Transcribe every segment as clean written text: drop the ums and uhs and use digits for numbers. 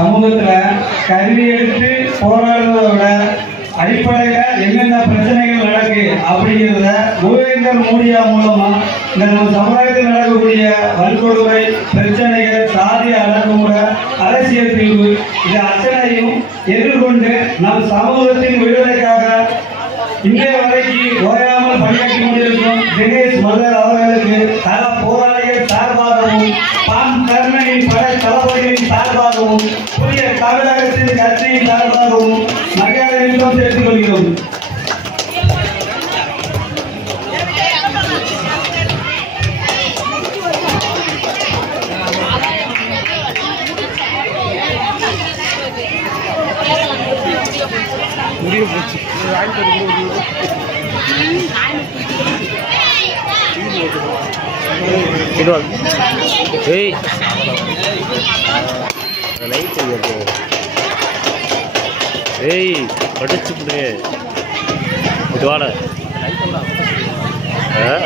சமூகத்துல கல்வி எடுத்து போராடுறதை விட அடிப்படையில என்னென்ன பிரச்சனைகள் நடக்கு அப்படிங்கிறத மூவேந்தர் மீடியா மூலமா இந்த நம்ம சமுதாயத்தில் நடக்கக்கூடிய வன்கொடுமை பிரச்சனைகள் சாதி அடக்குமுறை அரசியல் தீர்வு இது அத்தனையும் எதிர்கொண்டு நம் சமூகத்தின் விடுதலைக்காக இன்றைய வரைக்கும் ஓயாமல் பணியாற்றி கொண்டிருக்கும் தினேஷ் மலர் அவர்களுக்கு கள போராளிகள் சார்பாகவும் பான் கருணையின் படை தளபதிகளின் சார்பாகவும் புதிய தமிழகத்தின் கட்சியின் சார்பாகவும் மரியாதை நிமிடம் சேர்த்துக் கொள்கிறோம். படிச்சு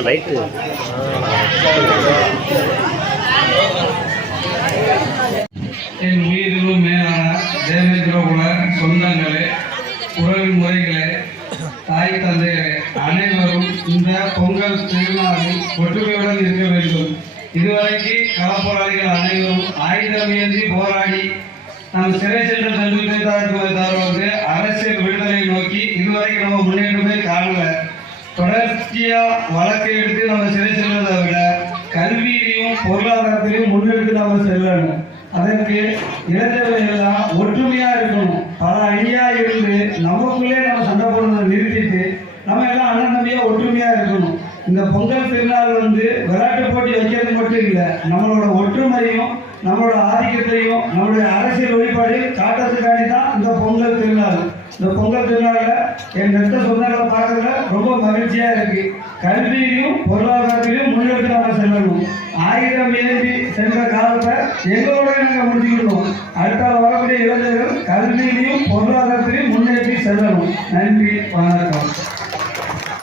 லைட்டு என் உயிரிலும் மேலான தேவேந்திரகுல சொந்தங்களே, உறவு முறைகளே, தாய் தந்தையரே, அனைவரும் இந்த பொங்கல் திருநாளில் ஒற்றுமையுடன் இருக்க வேண்டும். இதுவரைக்கு களப்போராளிகள் அனைவரும் ஆயுதம் ஏந்தி போராடி நம் சிறை சென்ற தருவதற்கு அரசியல் விடுதலை நோக்கி இதுவரைக்கும் நம்ம முன்னேற்றமே காணல. தொடர்ச்சியா வழக்கை எடுத்து நம்ம சிறை செல்வதை விட கல்வியிலையும் பொருளாதாரத்திலையும் முன்னெடுத்து நம்ம செல்லணும். அதற்கு இளைஞர்கள் எல்லாம் ஒற்றுமையா இருக்கணும். பல அணியா இருந்து நமக்குள்ளே நம்ம சண்டை போடுறதை நிறுத்திட்டு நம்ம எல்லாம் அண்ணன் தம்பியா ஒற்றுமையா இருக்கணும். இந்த பொங்கல் திருநாள் விளையாட்டு போட்டி வைக்கிறது மட்டும் இல்லை, நம்மளோட ஒற்றுமையும் நம்மளோட ஆதிக்கத்தையும் நம்மளுடைய அரசியல் வழிபாடையும் காட்டுறதுக்காண்டி தான் இந்த பொங்கல் திருநாள். இந்த பொங்கல் திருநாளில் என் நெட்ட சொந்தங்களை பார்க்கறதுல ரொம்ப மகிழ்ச்சியா இருக்கு. கல்வியிலையும் பொருளாதாரத்திலையும் முன்னெடுத்து நாங்கள் செல்லணும். ஆயுதம் ஏந்தி சென்ற காலத்தை எங்களோட நாங்கள் முடிச்சுக்கணும். அடுத்த வரக்கூடிய இளைஞர்கள் கல்வியிலையும் பொருளாதாரத்திலையும் முன்னேற்றி செல்லணும். நன்றி, வணக்கம்.